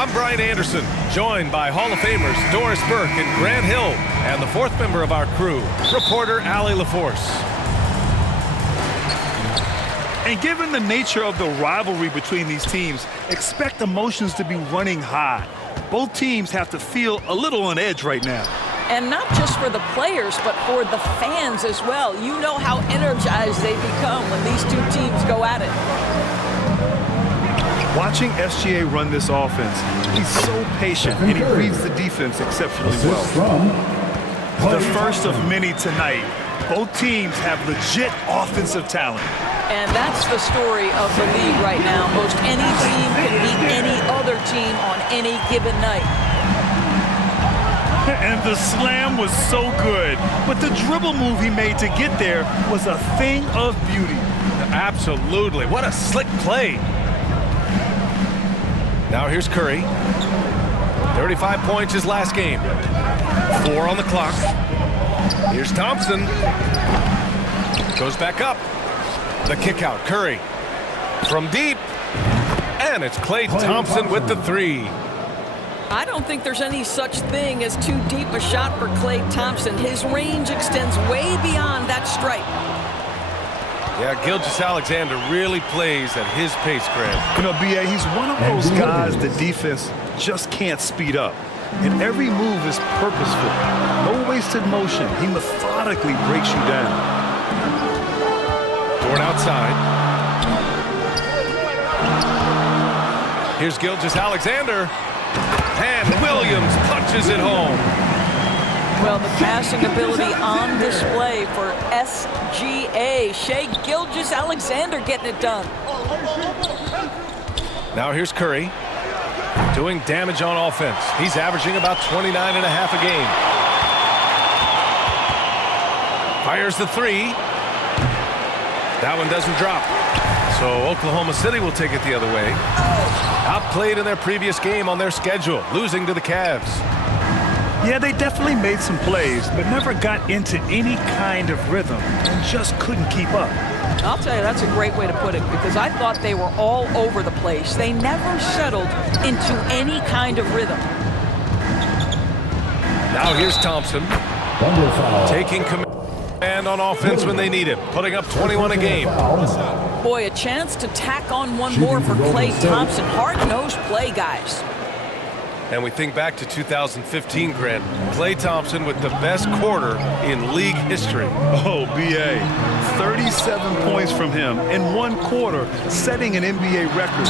I'm Brian Anderson, joined by Hall of Famers Doris Burke and Grant Hill, and the fourth member of our crew, reporter Allie LaForce. And given the nature of the rivalry between these teams, expect emotions to be running high. Both teams have to feel a little on edge right now. And not just for the players, but for the fans as well. You know how energized they become when these two teams go at it. Watching SGA run this offense, he's so patient and he reads the defense exceptionally well. The first of many tonight. Both teams have legit offensive talent. And that's the story of the league right now. Most any team can beat any other team on any given night. And the slam was so good, but the dribble move he made to get there was a thing of beauty. Absolutely. What a slick play. Now here's Curry. 35 points his last game. 4 on the clock. Here's Thompson. Goes back up. The kick out. Curry from deep. And it's Klay Thompson with the 3. I don't think there's any such thing as too deep a shot for Klay Thompson. His range extends way beyond that stripe. Yeah, Gilgeous-Alexander really plays at his pace, Grant. You know, B.A., he's one of those guys the defense just can't speed up. And every move is purposeful. No wasted motion. He methodically breaks you down. Toward outside. Here's Gilgeous-Alexander. And Williams punches it home. Well, the passing ability on display for SGA. Shai Gilgeous-Alexander getting it done. Now here's Curry doing damage on offense. He's averaging about 29.5 a game. Fires the 3. That one doesn't drop. So Oklahoma City will take it the other way. Outplayed in their previous game on their schedule, losing to the Cavs. Yeah, they definitely made some plays, but never got into any kind of rhythm and just couldn't keep up. I'll tell you, that's a great way to put it, because I thought they were all over the place. They never settled into any kind of rhythm. Now here's Thompson. Taking command on offense when they need him, putting up 21 a game. Boy, a chance to tack on one more for Klay Thompson. Hard-nosed play, guys. And we think back to 2015, Grant. Klay Thompson with the best quarter in league history. Oh, B.A., 37 points from him in one quarter, setting an NBA record.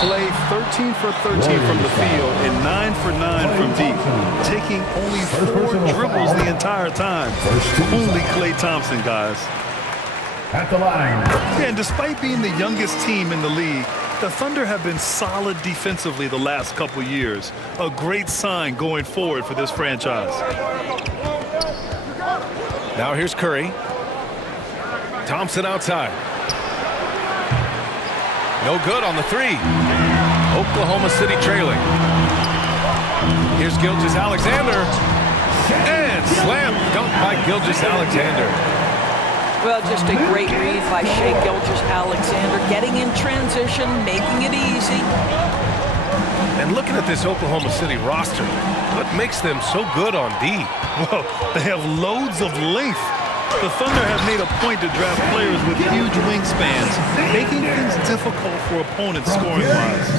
Klay 13 for 13 from the field and 9 for 9 from deep, taking only 4 dribbles the entire time. Only Klay Thompson, guys. At the line. Yeah, and despite being the youngest team in the league, the Thunder have been solid defensively the last couple years. A great sign going forward for this franchise. Now here's Curry. Thompson outside. No good on the 3. Oklahoma City trailing. Here's Gilgeous-Alexander. And slam dunk by Gilgeous-Alexander. Well, just a great read by Shai Gilgeous-Alexander, getting in transition, making it easy. And looking at this Oklahoma City roster, what makes them so good on D? Well, they have loads of length. The Thunder have made a point to draft players with huge wingspans, making things difficult for opponents scoring-wise.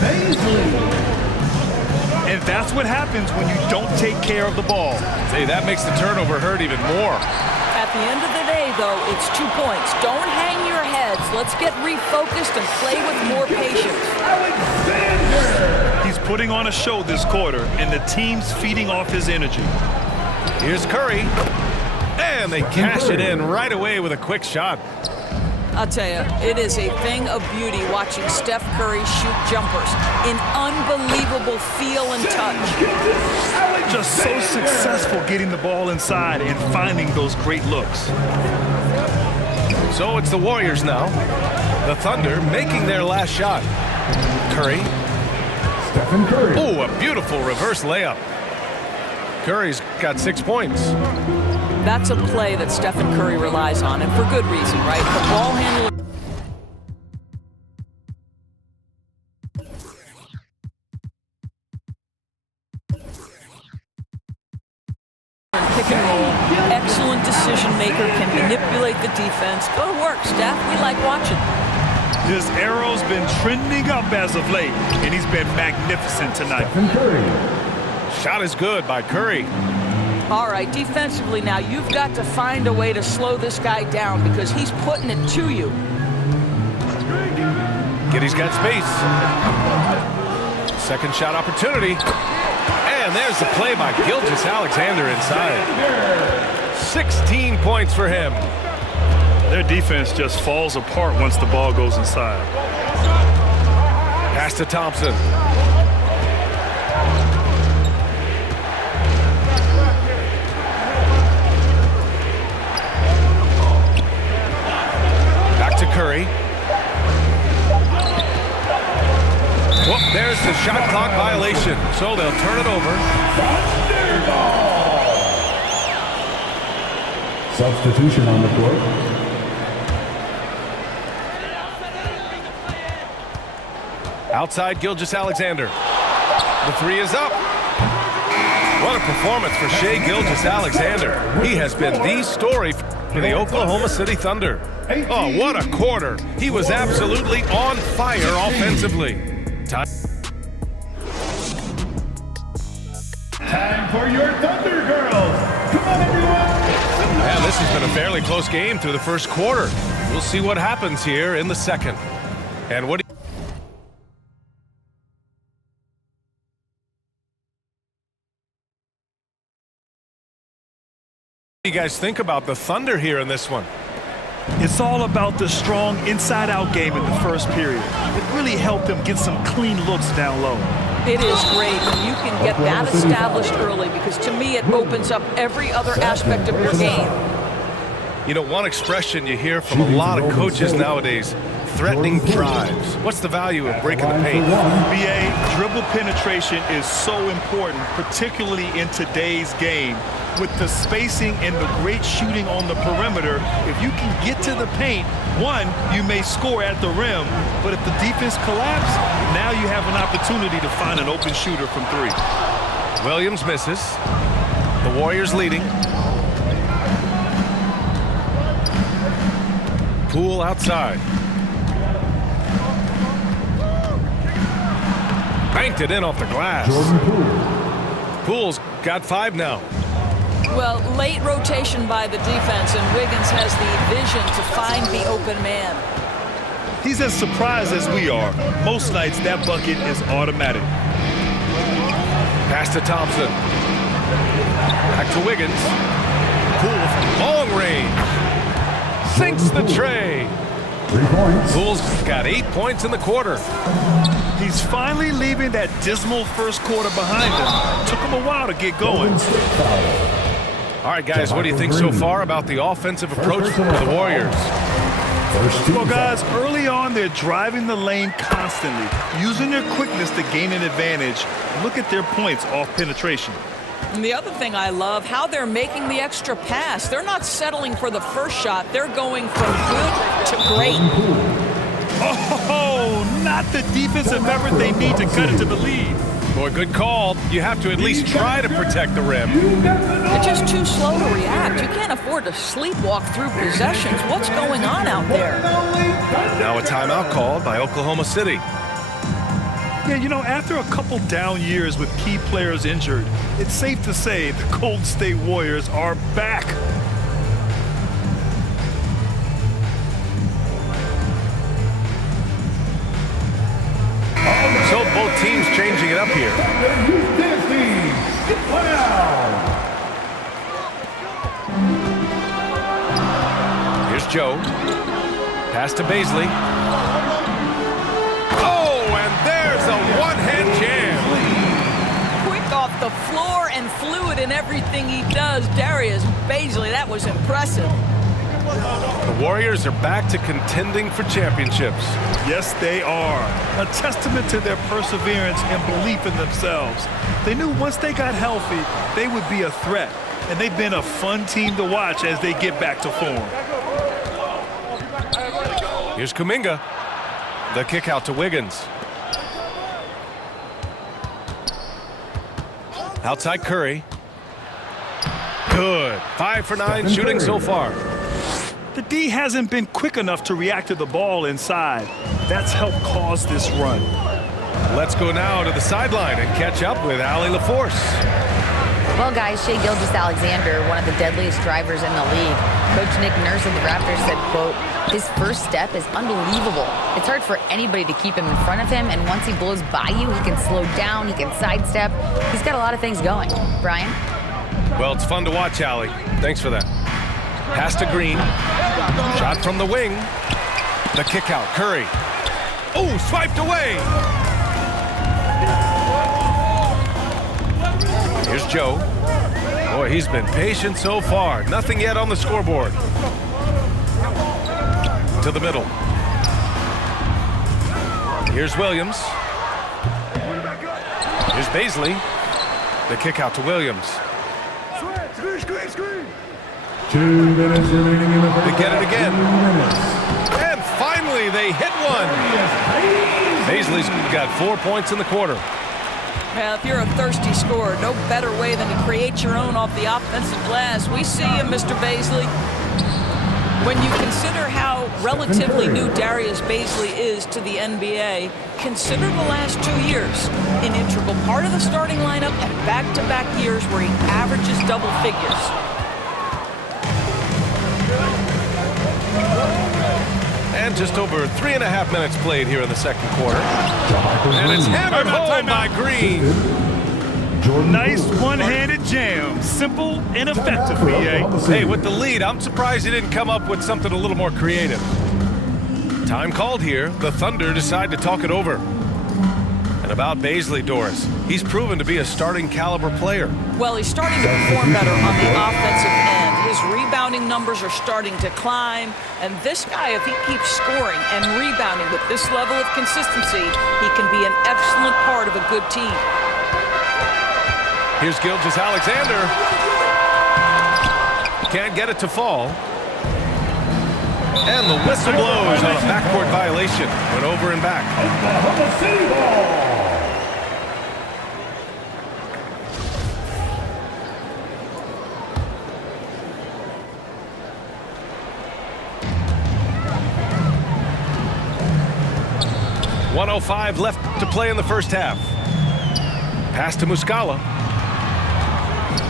And that's what happens when you don't take care of the ball. Hey, that makes the turnover hurt even more. At the end of the day, though, it's 2 points. Don't hang your heads. Let's get refocused and play with more patience. He's putting on a show this quarter, and the team's feeding off his energy. Here's Curry. And they cash it in right away with a quick shot. I'll tell you, it is a thing of beauty watching Steph Curry shoot jumpers in unbelievable feel and touch. Just so successful getting the ball inside and finding those great looks. So it's the Warriors now. The Thunder making their last shot. Curry. Stephen Curry. Oh, a beautiful reverse layup. Curry's got 6 points. That's a play that Stephen Curry relies on, and for good reason, right? The ball handling. pick and roll. Excellent decision maker, can manipulate the defense. Go to work, Steph. We like watching. His arrow's been trending up as of late, and he's been magnificent tonight. Stephen Curry. Shot is good by Curry. All right, defensively now, you've got to find a way to slow this guy down because he's putting it to you. Giddy's got space. Second shot opportunity. And there's the play by Gilgeous-Alexander inside. 16 points for him. Their defense just falls apart once the ball goes inside. Pass to Thompson. Back to Curry. Whoop, there's the shot clock violation, so they'll turn it over. Substitution on the court. Outside Gilgeous-Alexander. The three is up. What a performance for Shai Gilgeous-Alexander. He has been the story for the Oklahoma City Thunder. Oh, what a quarter. He was absolutely on fire offensively. Time for your Thunder Girls. Come on, everyone. Yeah, this has been a fairly close game through the first quarter. We'll see what happens here in the second. And what do you guys think about the Thunder here in this one? It's all about the strong inside-out game in the first period. It really helped them get some clean looks down low. It is great when you can get that established early because to me it opens up every other aspect of your game. You know, one expression you hear from a lot of coaches nowadays, threatening drives. What's the value of breaking the paint? BA, dribble penetration is so important, particularly in today's game. With the spacing and the great shooting on the perimeter, if you can get to the paint, one, you may score at the rim, but if the defense collapses, now you have an opportunity to find an open shooter from three. Williams misses. The Warriors leading. Poole outside. Banked it in off the glass. Poole's got 5 now. Well, late rotation by the defense, and Wiggins has the vision to find the open man. He's as surprised as we are. Most nights, that bucket is automatic. Pass to Thompson. Back to Wiggins. Poole from long range. Sinks the tray. 3 points. Poole's got 8 points in the quarter. He's finally leaving that dismal first quarter behind him. Took him a while to get going. All right, guys, what do you think so far about the offensive approach for the Warriors? Well, guys, early on, they're driving the lane constantly, using their quickness to gain an advantage. Look at their points off penetration. And the other thing I love, how they're making the extra pass. They're not settling for the first shot. They're going from good to great. Oh, not the defensive effort they need to cut into the lead. Boy, good call. You have to at least try to protect the rim. They're just too slow to react. You can't afford to sleepwalk through possessions. What's going on out there? Now a timeout called by Oklahoma City. Yeah, you know, after a couple down years with key players injured, it's safe to say the Golden State Warriors are back. So both teams changing it up here. Here's Joe. Pass to Baisley. Oh, and there's a one-hand jam. Quick off the floor and fluid in everything he does. Darius Baisley, that was impressive. The Warriors are back to contending for championships. Yes, they are. A testament to their perseverance and belief in themselves. They knew once they got healthy, they would be a threat. And they've been a fun team to watch as they get back to form. Here's Kuminga. The kick out to Wiggins. Outside Curry. Good. 5 for 9 shooting so far. The D hasn't been quick enough to react to the ball inside. That's helped cause this run. Let's go now to the sideline and catch up with Allie LaForce. Well, guys, Shai Gilgeous-Alexander, one of the deadliest drivers in the league. Coach Nick Nurse of the Raptors said, quote, "His first step is unbelievable. It's hard for anybody to keep him in front of him, and once he blows by you, he can slow down, he can sidestep. He's got a lot of things going." Brian? Well, it's fun to watch, Allie. Thanks for that. Pass to Green. Shot from the wing. The kick out. Curry. Oh, swiped away. Here's Joe. Boy, he's been patient so far. Nothing yet on the scoreboard. To the middle. Here's Williams. Here's Baisley. The kick out to Williams. 2 minutes remaining in the first. They get it again. 2 minutes. And finally, they hit one. Baisley's got 4 points in the quarter. Well, if you're a thirsty scorer, no better way than to create your own off the offensive glass. We see you, Mr. Baisley. When you consider how relatively new Darius Baisley is to the NBA, consider the last 2 years. An integral part of the starting lineup and back-to-back years where he averages double figures. And just over 3.5 minutes played here in the second quarter. And it's hammered home by Green. Nice one-handed jam. Simple and effective, BA. Hey, with the lead, I'm surprised he didn't come up with something a little more creative. Time called here. The Thunder decide to talk it over. And about Baisley, Doris, he's proven to be a starting caliber player. Well, he's starting to perform better on the offensive end. His rebounding numbers are starting to climb. And this guy, if he keeps scoring and rebounding with this level of consistency, he can be an excellent part of a good team. Here's Gilgeous-Alexander. Can't get it to fall. And the whistle blows on a backcourt violation. Went over and back. Oklahoma City ball. .105 left to play in the first half. Pass to Muscala.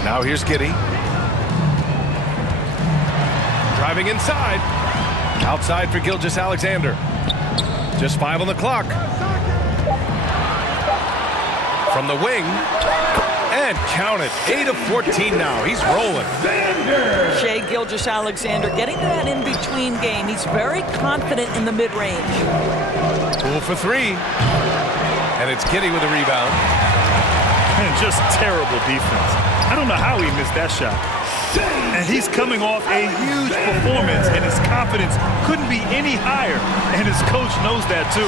Now here's Giddey. Driving inside. Outside for Gilgeous-Alexander. Just 5 on the clock. From the wing. And count it. 8 of 14 now. He's rolling. Shai Gilgeous-Alexander getting to that in-between game. He's very confident in the mid-range. Pool for 3. And it's Giddey with a rebound. And just terrible defense. I don't know how he missed that shot. And he's coming off a huge performance, and his confidence couldn't be any higher. And his coach knows that, too.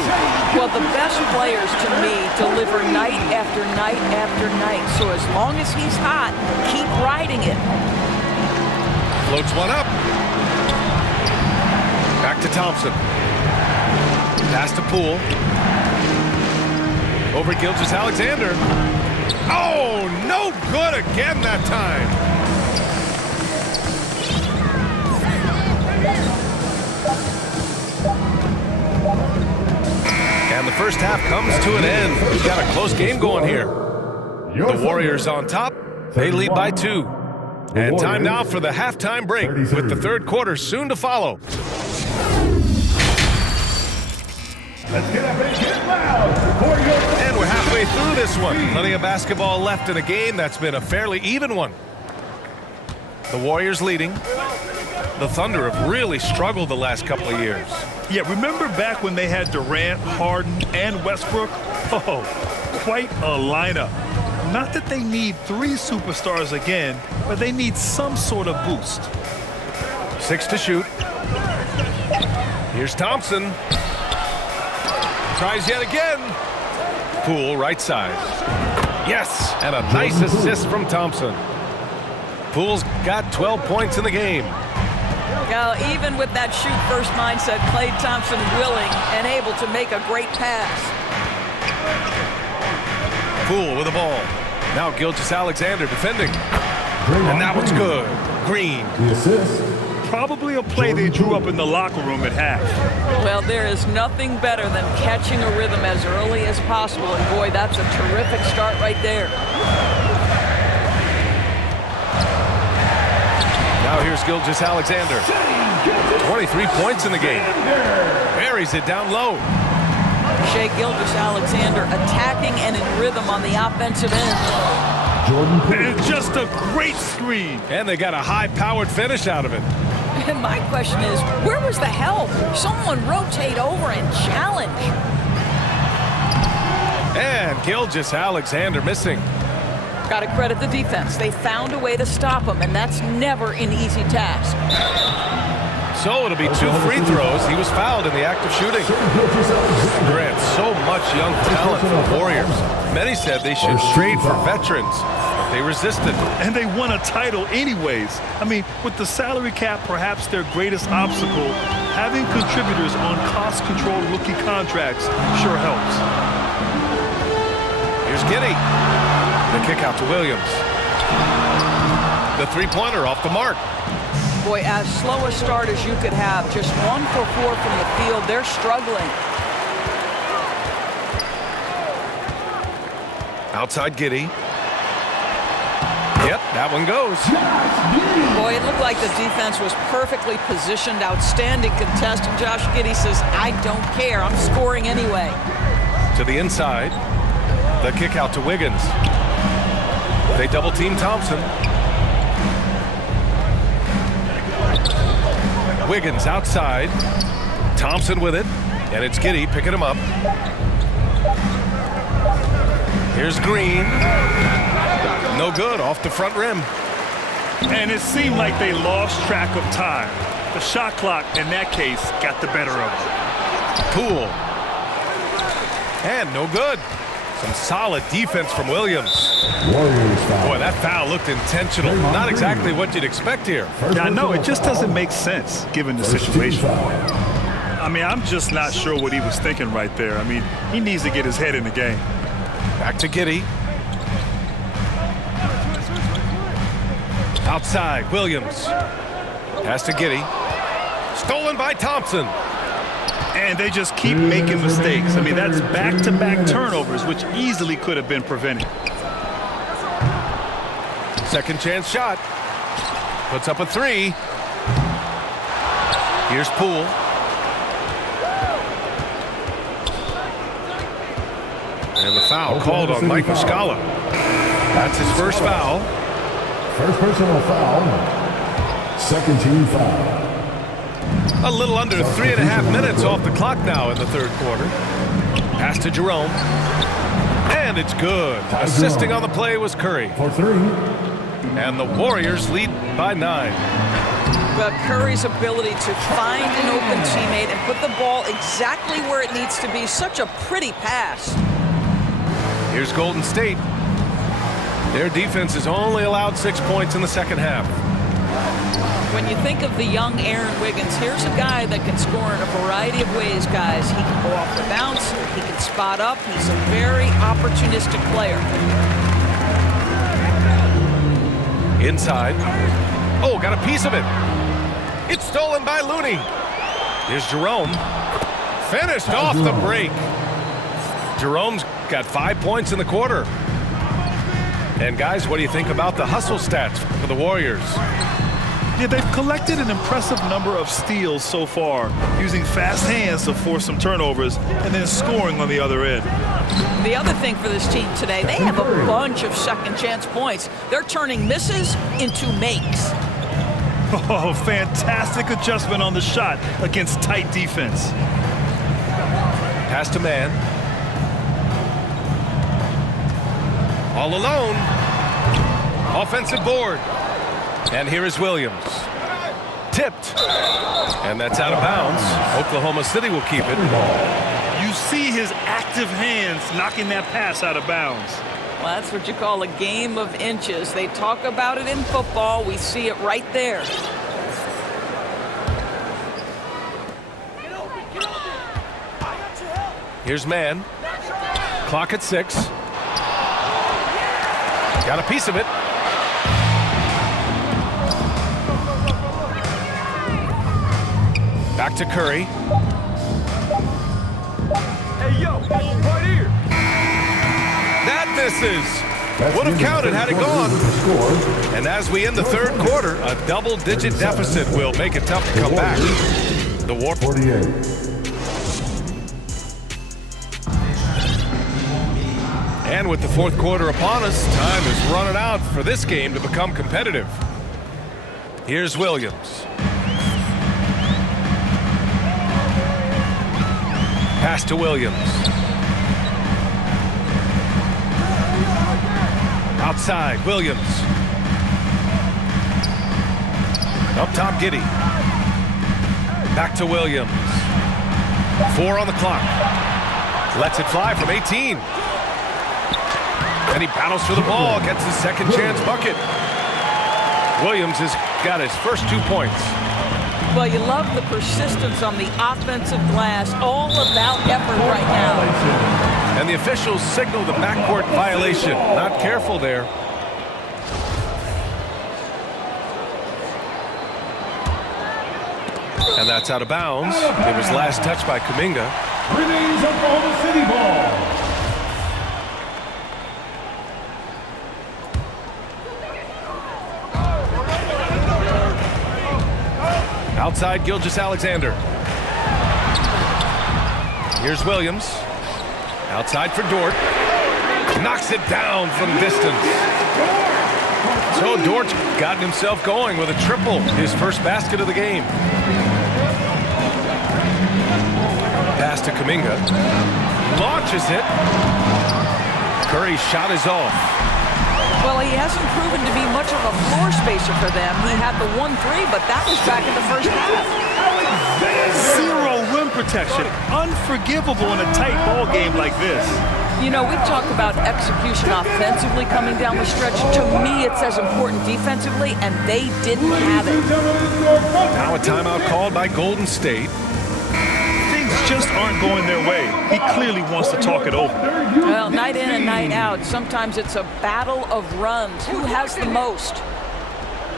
Well, the best players, to me, deliver night after night after night. So as long as he's hot, keep riding it. Floats one up. Back to Thompson. Pass to Poole. Over Gilgeous-Alexander. Oh, no good again that time. And the first half comes to an end. We've got a close game going here. The Warriors on top. They lead by 2. And time now for the halftime break with the third quarter soon to follow. Let's get up and get loud for your... And we're halfway through this one. Plenty of basketball left in a game that's been a fairly even one. The Warriors leading. The Thunder have really struggled the last couple of years. Yeah, remember back when they had Durant, Harden, and Westbrook? Oh, quite a lineup. Not that they need 3 superstars again, but they need some sort of boost. 6 to shoot. Here's Thompson. Tries yet again. Poole, right side. Yes, and a nice assist from Thompson. Poole's got 12 points in the game. Now, even with that shoot-first mindset, Klay Thompson willing and able to make a great pass. Poole with the ball. Now Gilgeous-Alexander defending. And that one's good. Green. The assist. Probably a play they drew up in the locker room at half. Well, there is nothing better than catching a rhythm as early as possible. And boy, that's a terrific start right there. Now here's Gilgeous-Alexander. 23 points in the game. Buries it down low. Shai Gilgeous-Alexander attacking and in rhythm on the offensive end. And just a great screen. And they got a high-powered finish out of it. And my question is, where was the help? Someone rotate over and challenge. And Gilgeous-Alexander missing. Got to credit the defense. They found a way to stop him, and that's never an easy task. So it'll be 2 free throws. He was fouled in the act of shooting. Grant, so much young talent for the Warriors. Many said they should trade for veterans, but they resisted. And they won a title anyways. I mean, with the salary cap perhaps their greatest obstacle, having contributors on cost-controlled rookie contracts sure helps. Here's Giddey. The kick out to Williams. The three-pointer off the mark. Boy, as slow a start as you could have, just 1 for 4 from the field. They're struggling. Outside Giddey. Yep, that one goes. Boy, it looked like the defense was perfectly positioned. Outstanding contest. And Josh Giddey says, I don't care. I'm scoring anyway. To the inside. The kick out to Wiggins. They double-team Thompson. Wiggins outside. Thompson with it. And it's Giddey picking him up. Here's Green. No good, off the front rim. And it seemed like they lost track of time. The shot clock, in that case, got the better of them. Poole. And no good. Some solid defense from Williams. Boy, that foul looked intentional. Not exactly what you'd expect here. Yeah, I know. It just doesn't make sense, given the situation. I mean, I'm just not sure what he was thinking right there. I mean, he needs to get his head in the game. Back to Giddey. Outside, Williams. Pass to Giddey. Stolen by Thompson. And they just keep making mistakes. I mean, that's back-to-back turnovers, which easily could have been prevented. Second chance shot. Puts up a 3. Here's Poole. And the foul called on Mike Muscala. That's his first foul. First personal foul. Second team foul. A little under 3.5 minutes off the clock now in the third quarter. Pass to Jerome. And it's good. Assisting on the play was Curry. For 3. And the Warriors lead by 9. But Curry's ability to find an open teammate and put the ball exactly where it needs to be. Such a pretty pass. Here's Golden State. Their defense has only allowed 6 points in the second half. When you think of the young Aaron Wiggins, here's a guy that can score in a variety of ways, guys. He can go off the bounce. He can spot up. He's a very opportunistic player. Inside. Oh, got a piece of it. It's stolen by Looney. Here's Jerome. Finished off the break. Jerome's got 5 points in the quarter. And guys, what do you think about the hustle stats for the Warriors? Yeah, they've collected an impressive number of steals so far, using fast hands to force some turnovers and then scoring on the other end. The other thing for this team today, they have a bunch of second chance points. They're turning misses into makes. Oh, fantastic adjustment on the shot against tight defense. Pass to man. All alone. Offensive board. And here is Williams. Tipped. And that's out of bounds. Oklahoma City will keep it. You see his active hands knocking that pass out of bounds. Well, that's what you call a game of inches. They talk about it in football. We see it right there. Here's man. Clock at 6. Got a piece of it. Back to Curry. Hey, yo, right here. That misses. Would have counted had it gone. And as we end the third quarter, a double-digit deficit will make it tough to come back. The Warriors. 48. And with the fourth quarter upon us, time is running out for this game to become competitive. Here's Williams. Pass to Williams. Outside, Williams. Up top, Giddey. Back to Williams. 4 on the clock. Lets it fly from 18. And he battles for the ball, gets his second chance bucket. Williams has got his first 2 points. Well, you love the persistence on the offensive glass. All about effort right now. And the officials signal the backcourt violation. Not careful there. And that's out of bounds. It was last touched by Kuminga. Remains Oklahoma City ball. Outside, Gilgeous-Alexander. Here's Williams. Outside for Dort. Knocks it down from distance. So Dort's gotten himself going with a triple, his first basket of the game. Pass to Kuminga. Launches it. Curry's shot is off. Well, he hasn't proven to be much of a floor spacer for them. He had the 1-3, but that was back in the first half. Zero rim protection. Unforgivable in a tight ball game like this. You know, we've talked about execution offensively coming down the stretch. To me, it's as important defensively, and they didn't have it. Now a timeout called by Golden State. Things just aren't going their way. He clearly wants to talk it over. Well, night in and night out, sometimes it's a battle of runs. Who has the most?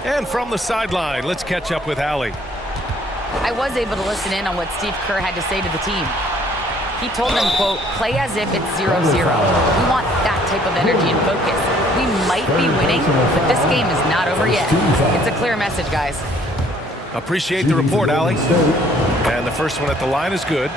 And from the sideline, let's catch up with Allie. I was able to listen in on what Steve Kerr had to say to the team. He told them, quote, play as if it's 0-0. We want that type of energy and focus. We might be winning, but this game is not over yet. It's a clear message, guys. Appreciate the report, Allie. And the first one at the line is good.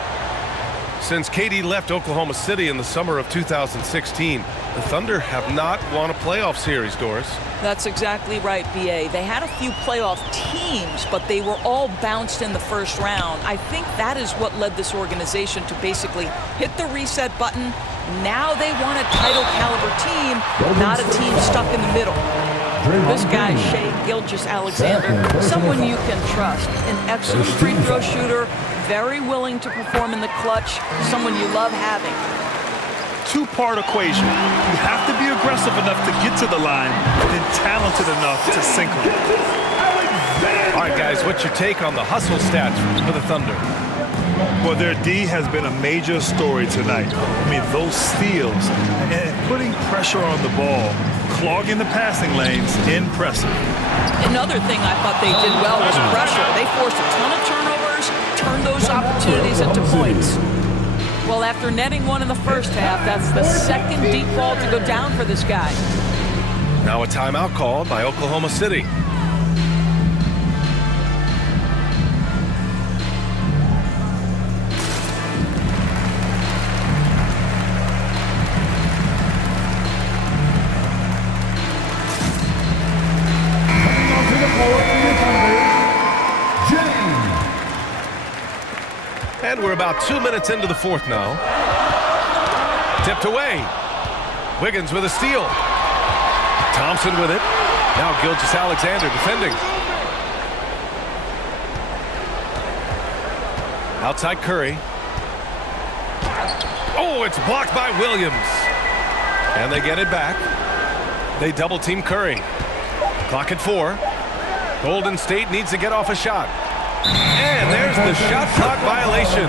Since KD left Oklahoma City in the summer of 2016, the Thunder have not won a playoff series, Doris. That's exactly right, B.A. They had a few playoff teams, but they were all bounced in the first round. I think that is what led this organization to basically hit the reset button. Now they want a title caliber team, not a team stuck in the middle. This guy, Shai Gilgeous-Alexander, someone you can trust. An excellent free throw shooter, very willing to perform in the clutch, someone you love having. Two-part equation. You have to be aggressive enough to get to the line, then talented enough to sink them. All right, guys, what's your take on the hustle stats for the Thunder? Well, their D has been a major story tonight. I mean, those steals and putting pressure on the ball, clogging the passing lanes, impressive. Another thing I thought they did well was pressure. They forced a ton of turnovers, turned those opportunities into points. Well, after netting one in the first half, that's the second deep ball to go down for this guy. Now a timeout called by Oklahoma City. And we're about 2 minutes into the fourth now. Tipped away. Wiggins with a steal. Thompson with it. Now Gilgeous-Alexander defending. Outside Curry. Oh, it's blocked by Williams. And they get it back. They double team Curry. Clock at 4. Golden State needs to get off a shot. And there's the shot clock violation.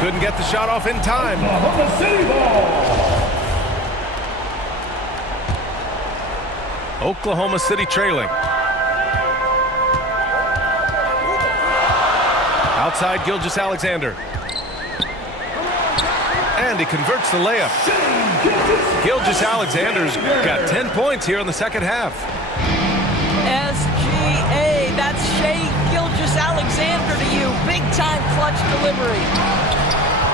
Couldn't get the shot off in time. Oklahoma City trailing. Outside Gilgeous-Alexander. And he converts the layup. Gilgeous-Alexander's got 10 points here in the second half. SGA, that's Shai Gilgeous-Alexander to you. Big time clutch delivery.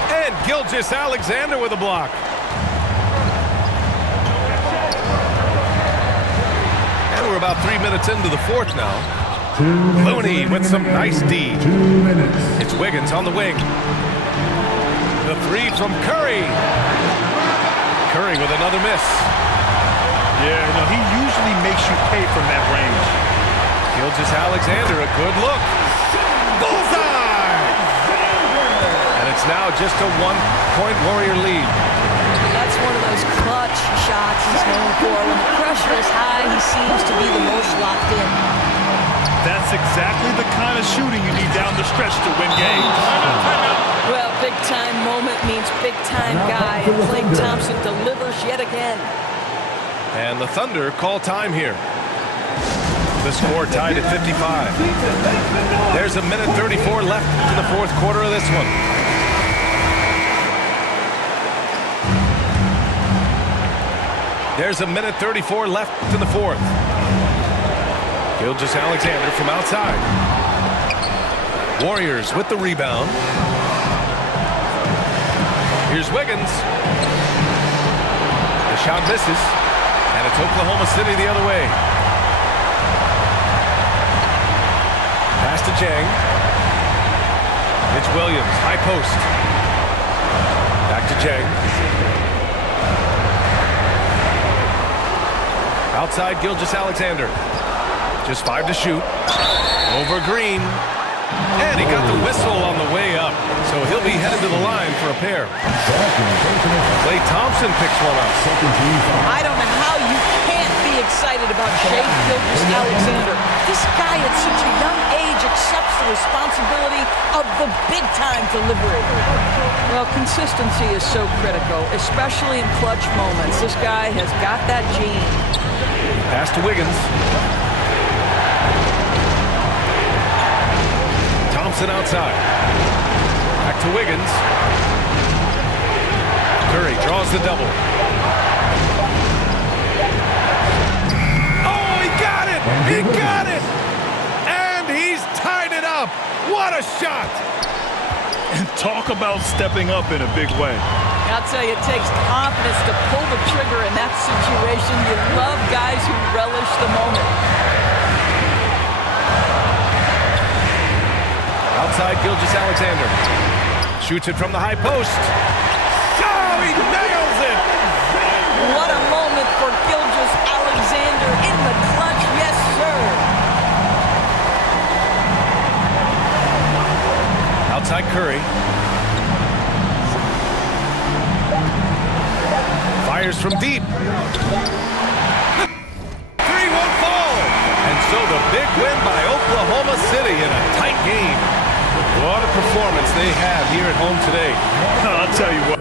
And Gilgeous-Alexander with a block. And we're about 3 minutes into the fourth now. Looney with some nice D. 2 minutes. It's Wiggins on the wing. The three from Curry. Curry with another miss. Yeah, no, he usually makes you pay from that range. Gilgeous-Alexander, a good look. Bullseye! And it's now just a 1-point Warrior lead. That's one of those clutch shots he's known for. When the pressure is high, he seems to be the most locked in. That's exactly the kind of shooting you need down the stretch to win games. Well, big-time moment means big-time guy, and Klay Thompson delivers yet again. And the Thunder call time here. The score tied at 55. There's a minute 34 left in the fourth quarter of this one. There's a minute 34 left in the fourth. Gilgeous-Alexander from outside. Warriors with the rebound. Here's Wiggins. The shot misses. And it's Oklahoma City the other way. Pass to Jang. It's Williams, high post. Back to Jang. Outside Gilgeous-Alexander. Just 5 to shoot. Over Green. And he got the whistle on the way up. So he'll be headed to the line for a pair. Klay Thompson picks one up. I don't know how you can't be excited about Shai Gilgeous-Alexander. This guy at such a young age accepts the responsibility of the big-time delivery. Well, consistency is so critical, especially in clutch moments. This guy has got that gene. Pass to Wiggins. Thompson outside. Back to Wiggins. Curry draws the double. Oh, he got it! He got it! And he's tied it up. What a shot! And talk about stepping up in a big way. I'll tell you, it takes confidence to pull the trigger in that situation. You love guys who relish the moment. Outside Gilgeous-Alexander. Shoots it from the high post. Oh, he nails it! What a moment for Gilgeous-Alexander in the clutch. Yes, sir. Outside Curry. Fires from deep. Three won't fall. And so the big win by Oklahoma City in a tight game. What a performance they have here at home today. I'll tell you what.